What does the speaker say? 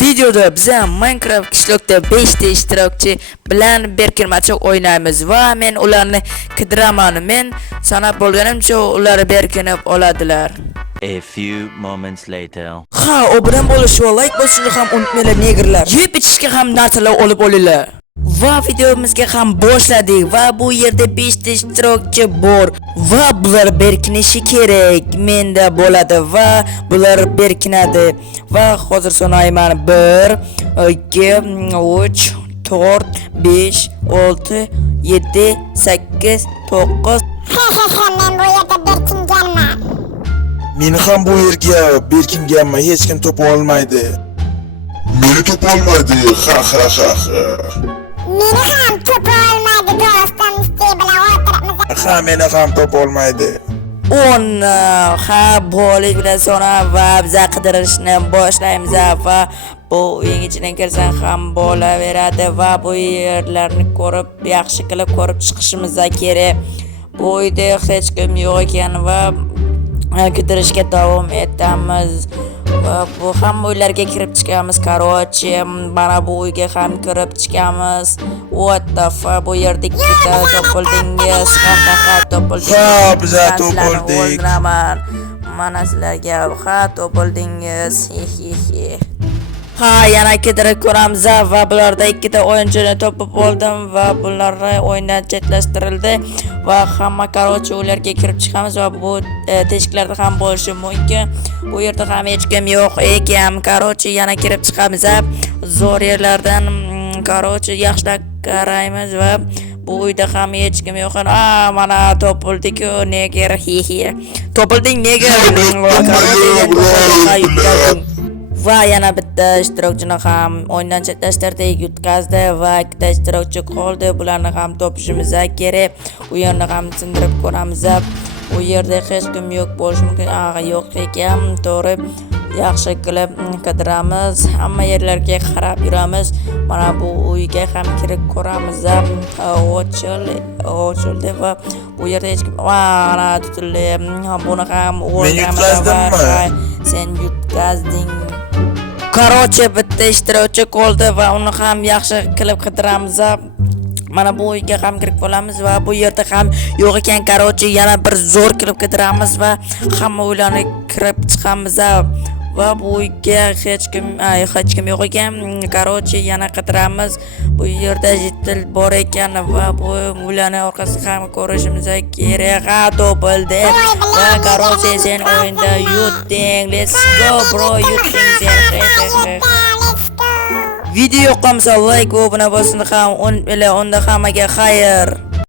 videoda biz Minecraft qishloqda 5 ta ishtirokchi bilan berkinmachoq o'ynaymiz va men ularni qidiraman. Men sanab bo'lganimcha ular berkinib oladilar. A few moments later. Ha, obuna bo'lish va like bosishni ham unutmanglar negerlar. Yeb ichishga ham narsalar olib olinglar. Va videomizga ham boshladik va bu yerda 5 ta ishtirokchi bor va bular berkinishi kerak. Menda bo'ladi va bular berkinadi. Va hozir sanayman 1 2 3 4 5 6 7 8 9. Men bu yerda berkinganman. Men ham bu yerga berkinganman, hech kim topa olmaydi. Meni topa olmaydi. Ha ha ha ha. Meni ham topa olmaydi do'stim, siz bilan o'tiribmiz. Ha, meni ham topa olmaydi. 10 ha bo'lik bilan sonra va biz qidirishni boshlaymiz va bu uyning ichidan kirsang ham bo'laveradi va bu yerlarni ko'rib yaxshi qilib ko'rib chiqishimiz kerak. Bu uyda hech kim yo'q ekan va qidirishga davom etamiz. Va bu ham uylarga kirib chiqamiz. Qarochi, mana bu uyga ham kirib chiqamiz. What the fuck, bu yerda ikkita topildingiz. Ha topildingiz. Ha, biz topildik. Mana sizlarga ha topildingiz. Ha, yana qidirib ko'ramiz va bularda ikkita o'yinchini topib oldim va bular o'yindan chetlashtirildi va hamma qarochi ularga kirib chiqamiz va bu teshiklarda ham bo'lishi mumkin. Bu yerda ham hech kim yo'q ekan. Qarochi yana kirib chiqamiz. Zo'r yerlardan qarochi yaxshilab qaraymiz va bu uyda ham hech kim yo'q. Mana topildik-ku neger. Topilding neger. Va yana bitta ishtirokchini ham o'yindan chetlashtirdik, yutqazdi va ikkita ishtirokchi qoldi. Bularni ham topishimiz kerak. U yerni ham sindirib ko'ramiz. U yerda hech kim yo'q bo'lishi mumkin. Yo'q ekan. To'g'ri. Yaxshi qilib qidiramiz. Hamma yerlarga qarab yuramiz. Mana bu uyga ham kirib ko'ramiz. Ochildi va bu yerda hech kim mana tutildi. Buni ham o'rganamiz. Sen yutqazding. Qarochi bitta ishtirokchi qoldi va uni ham yaxshi qilib qidiramiz. Mana bu uyga ham kirib olamiz va bu yerda ham yo'q ekan. Qarochi yana bir zo'r qilib qidiramiz va hamma uylarni kirib chiqamiz va bu uyga hech kim yo'q ekan. Qarochi yana qidiramiz. Bu yerda jitil bor ekan va bu uylarni orqasida ham ko'rishimiz kerak. Topildi va qarochi sen o'yinda yutding. Let's go bro, yutding sen. Video yoqqansa like va obuna bo'lishni ham unutmanglar. Unda hammaga xayr.